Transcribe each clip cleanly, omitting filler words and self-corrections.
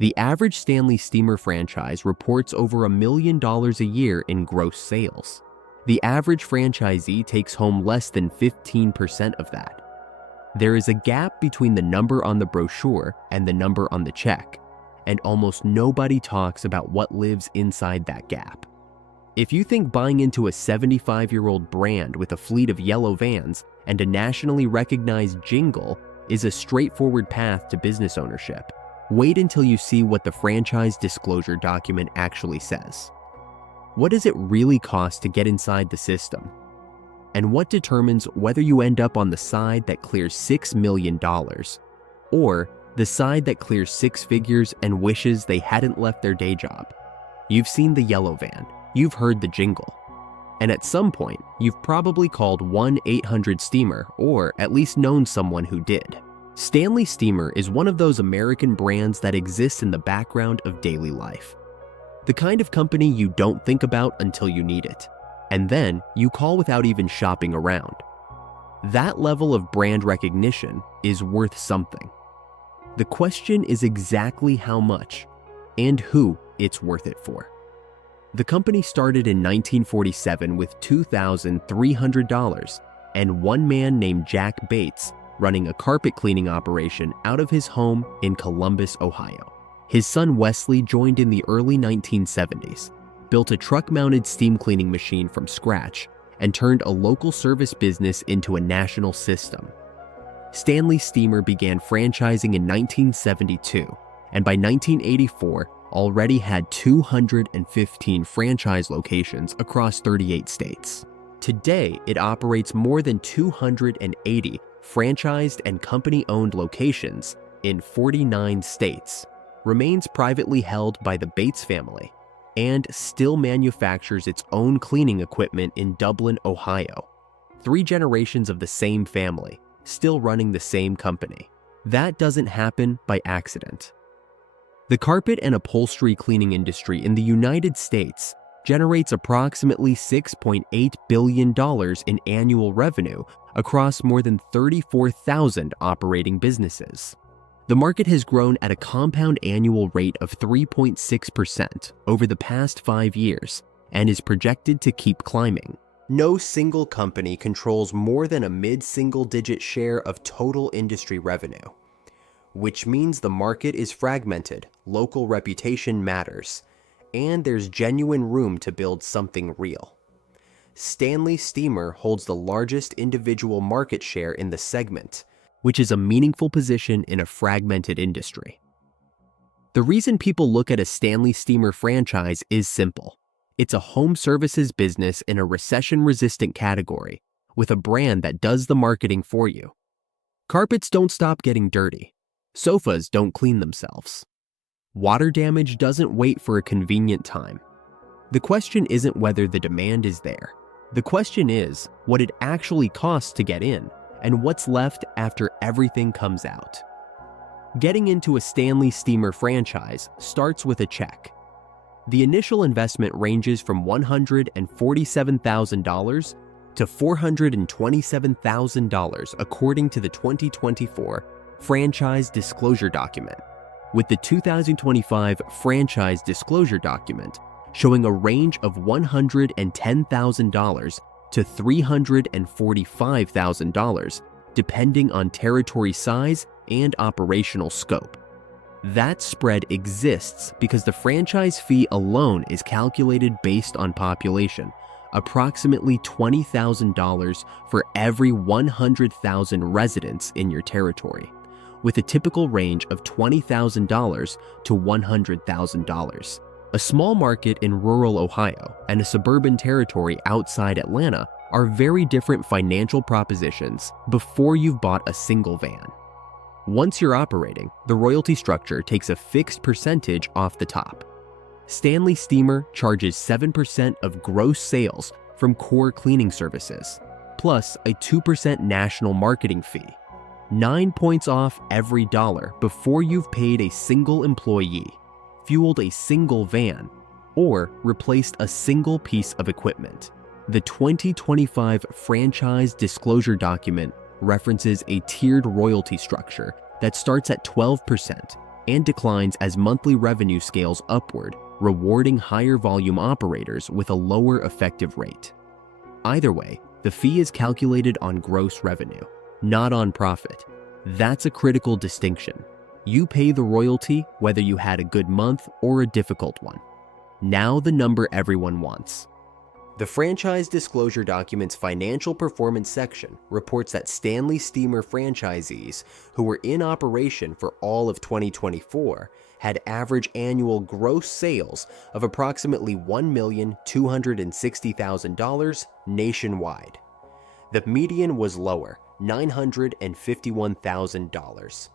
The average Stanley Steemer franchise reports over $1 million a year in gross sales. The average franchisee takes home less than 15% of that. There is a gap between the number on the brochure and the number on the check, and almost nobody talks about what lives inside that gap. If you think buying into a 75-year-old brand with a fleet of yellow vans and a nationally recognized jingle is a straightforward path to business ownership, wait until you see what the franchise disclosure document actually says. What does it really cost to get inside the system? And what determines whether you end up on the side that clears $6 million or the side that clears six figures and wishes they hadn't left their day job? You've seen the yellow van, you've heard the jingle, and at some point, you've probably called 1-800-STEAMER or at least known someone who did. Stanley Steemer is one of those American brands that exists in the background of daily life. The kind of company you don't think about until you need it, and then you call without even shopping around. That level of brand recognition is worth something. The question is exactly how much and who it's worth it for. The company started in 1947 with $2,300 and one man named Jack Bates running a carpet cleaning operation out of his home in Columbus, Ohio. His son Wesley joined in the early 1970s, built a truck-mounted steam cleaning machine from scratch, and turned a local service business into a national system. Stanley Steemer began franchising in 1972, and by 1984 already had 215 franchise locations across 38 states. Today, it operates more than 280 franchised and company-owned locations in 49 states, remains privately held by the Bates family, and still manufactures its own cleaning equipment in Dublin, Ohio. 3 generations of the same family, still running the same company. That doesn't happen by accident. The carpet and upholstery cleaning industry in the United States generates approximately $6.8 billion in annual revenue across more than 34,000 operating businesses. The market has grown at a compound annual rate of 3.6% over the past 5 years and is projected to keep climbing. No single company controls more than a mid-single-digit share of total industry revenue, which means the market is fragmented, local reputation matters, and there's genuine room to build something real. Stanley Steemer holds the largest individual market share in the segment, which is a meaningful position in a fragmented industry. The reason people look at a Stanley Steemer franchise is simple. It's a home services business in a recession-resistant category, with a brand that does the marketing for you. Carpets don't stop getting dirty. Sofas don't clean themselves. Water damage doesn't wait for a convenient time. The question isn't whether the demand is there. The question is what it actually costs to get in and what's left after everything comes out. Getting into a Stanley Steemer franchise starts with a check. The initial investment ranges from $147,000 to $427,000 according to the 2024 Franchise Disclosure Document, with the 2025 Franchise Disclosure Document showing a range of $110,000 to $345,000 depending on territory size and operational scope. That spread exists because the franchise fee alone is calculated based on population, approximately $20,000 for every 100,000 residents in your territory, with a typical range of $20,000 to $100,000. A small market in rural Ohio and a suburban territory outside Atlanta are very different financial propositions before you've bought a single van. Once you're operating, the royalty structure takes a fixed percentage off the top. Stanley Steemer charges 7% of gross sales from core cleaning services, plus a 2% national marketing fee. 9 points off every dollar before you've paid a single employee, fueled a single van, or replaced a single piece of equipment. The 2025 Franchise Disclosure Document references a tiered royalty structure that starts at 12%, and declines as monthly revenue scales upward, rewarding higher volume operators with a lower effective rate. Either way, the fee is calculated on gross revenue, not on profit. That's a critical distinction. You pay the royalty whether you had a good month or a difficult one. Now the number everyone wants. The franchise disclosure document's financial performance section reports that Stanley Steemer franchisees who were in operation for all of 2024 had average annual gross sales of approximately $1,260,000 nationwide. The median was lower, $951,000.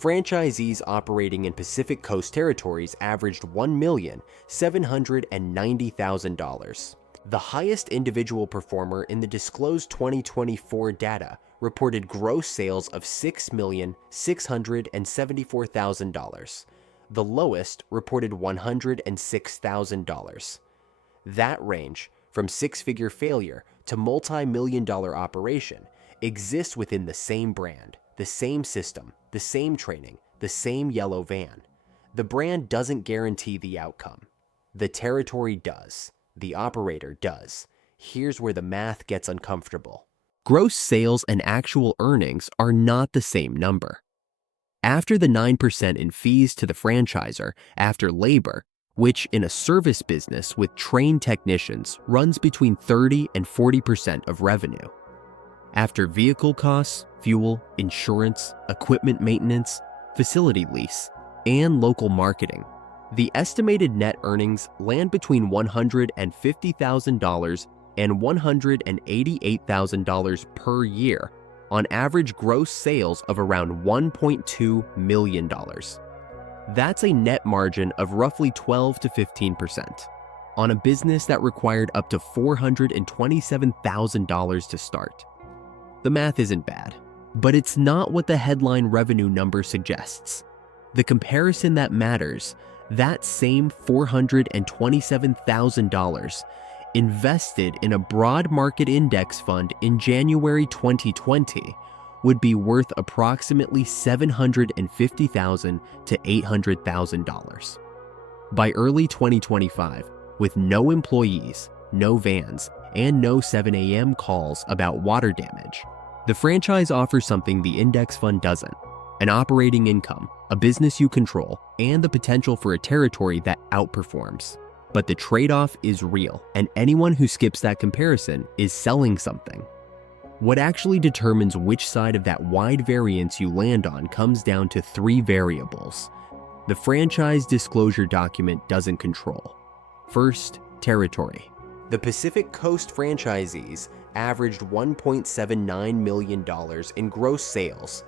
Franchisees operating in Pacific Coast territories averaged $1,790,000. The highest individual performer in the disclosed 2024 data reported gross sales of $6,674,000. The lowest reported $106,000. That range, from six-figure failure to multi-million-dollar operation, exists within the same brand, the same system, the same training, the same yellow van. The brand doesn't guarantee the outcome. The territory does. The operator does. Here's where the math gets uncomfortable. Gross sales and actual earnings are not the same number. After the 9% in fees to the franchisor after labor, which in a service business with trained technicians runs between 30 and 40% of revenue. After vehicle costs, fuel, insurance, equipment maintenance, facility lease, and local marketing, the estimated net earnings land between $150,000 and $188,000 per year on average gross sales of around $1.2 million. That's a net margin of roughly 12 to 15% on a business that required up to $427,000 to start. The math isn't bad, but it's not what the headline revenue number suggests. The comparison that matters, that same $427,000 invested in a broad market index fund in January 2020 would be worth approximately $750,000 to $800,000. By early 2025, with no employees, no vans, and no 7 a.m. calls about water damage, the franchise offers something the index fund doesn't: an operating income, a business you control, and the potential for a territory that outperforms. But the trade-off is real, and anyone who skips that comparison is selling something. What actually determines which side of that wide variance you land on comes down to three variables the franchise disclosure document doesn't control. First, territory. The Pacific Coast franchisees averaged $1.79 million in gross sales.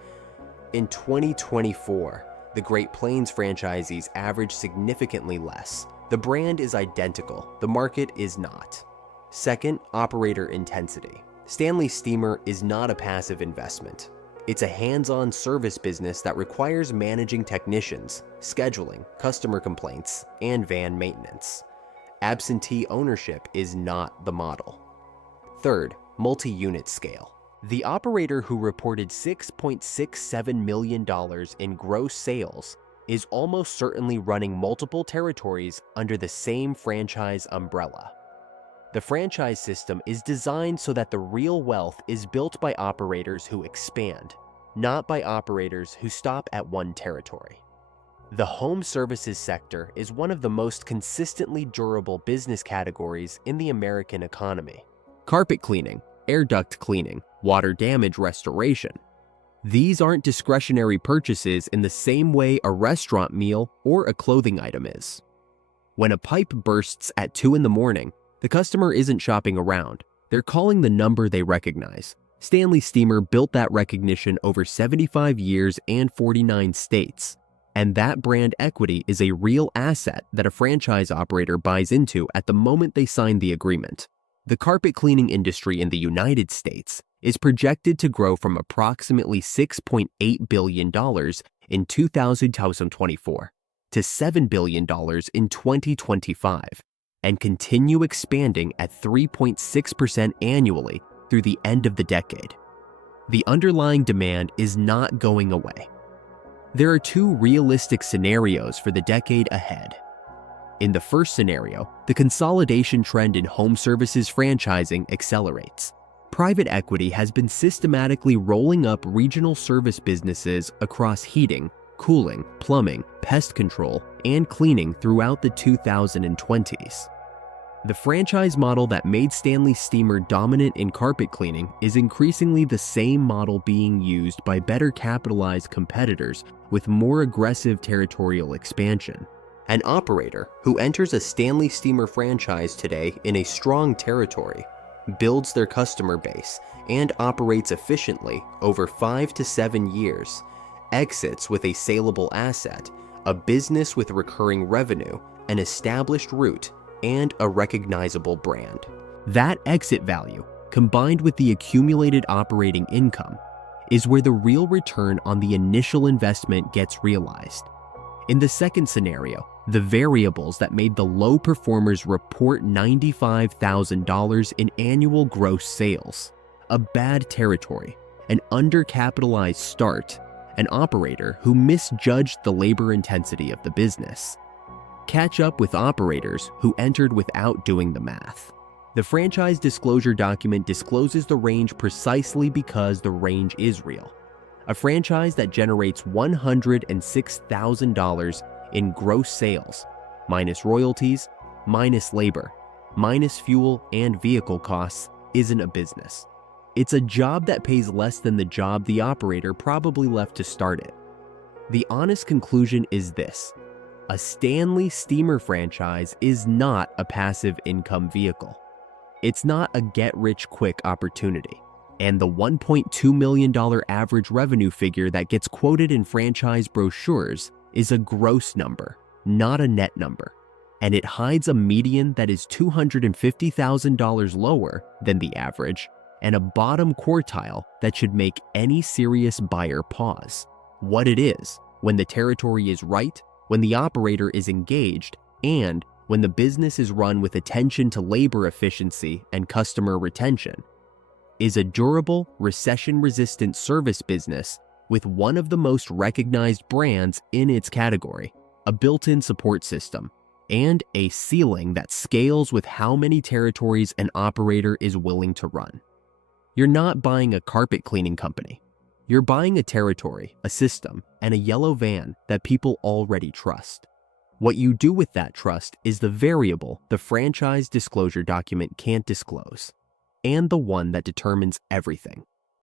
In 2024, the Great Plains franchisees averaged significantly less. The brand is identical, the market is not. Second, operator intensity. Stanley Steemer is not a passive investment. It's a hands-on service business that requires managing technicians, scheduling, customer complaints, and van maintenance. Absentee ownership is not the model. Third, multi-unit scale. The operator who reported $6.67 million in gross sales is almost certainly running multiple territories under the same franchise umbrella. The franchise system is designed so that the real wealth is built by operators who expand, not by operators who stop at one territory. The home services sector is one of the most consistently durable business categories in the American economy. Carpet cleaning, air duct cleaning, water damage restoration. These aren't discretionary purchases in the same way a restaurant meal or a clothing item is. When a pipe bursts at 2 in the morning, the customer isn't shopping around. They're calling the number they recognize. Stanley Steemer built that recognition over 75 years and 49 states. And that brand equity is a real asset that a franchise operator buys into at the moment they sign the agreement. The carpet cleaning industry in the United States is projected to grow from approximately $6.8 billion in 2024 to $7 billion in 2025 and continue expanding at 3.6% annually through the end of the decade. The underlying demand is not going away. There are two realistic scenarios for the decade ahead. In the first scenario, the consolidation trend in home services franchising accelerates. Private equity has been systematically rolling up regional service businesses across heating, cooling, plumbing, pest control, and cleaning throughout the 2020s. The franchise model that made Stanley Steemer dominant in carpet cleaning is increasingly the same model being used by better capitalized competitors with more aggressive territorial expansion. An operator who enters a Stanley Steemer franchise today in a strong territory builds their customer base and operates efficiently over 5 to 7 years, exits with a saleable asset, a business with recurring revenue, an established route, and a recognizable brand. That exit value, combined with the accumulated operating income, is where the real return on the initial investment gets realized. In the second scenario, the variables that made the low performers report $95,000 in annual gross sales, a bad territory, an undercapitalized start, an operator who misjudged the labor intensity of the business, catch up with operators who entered without doing the math. The franchise disclosure document discloses the range precisely because the range is real. A franchise that generates $106,000 in gross sales, minus royalties, minus labor, minus fuel and vehicle costs, isn't a business. It's a job that pays less than the job the operator probably left to start it. The honest conclusion is this: a Stanley Steemer franchise is not a passive income vehicle. It's not a get-rich-quick opportunity. And the $1.2 million average revenue figure that gets quoted in franchise brochures is a gross number, not a net number. And it hides a median that is $250,000 lower than the average and a bottom quartile that should make any serious buyer pause. What it is, when the territory is right, when the operator is engaged, and when the business is run with attention to labor efficiency and customer retention, is a durable, recession-resistant service business with one of the most recognized brands in its category, a built-in support system, and a ceiling that scales with how many territories an operator is willing to run. You're not buying a carpet cleaning company. You're buying a territory, a system, and a yellow van that people already trust. What you do with that trust is the variable the franchise disclosure document can't disclose, and the one that determines everything.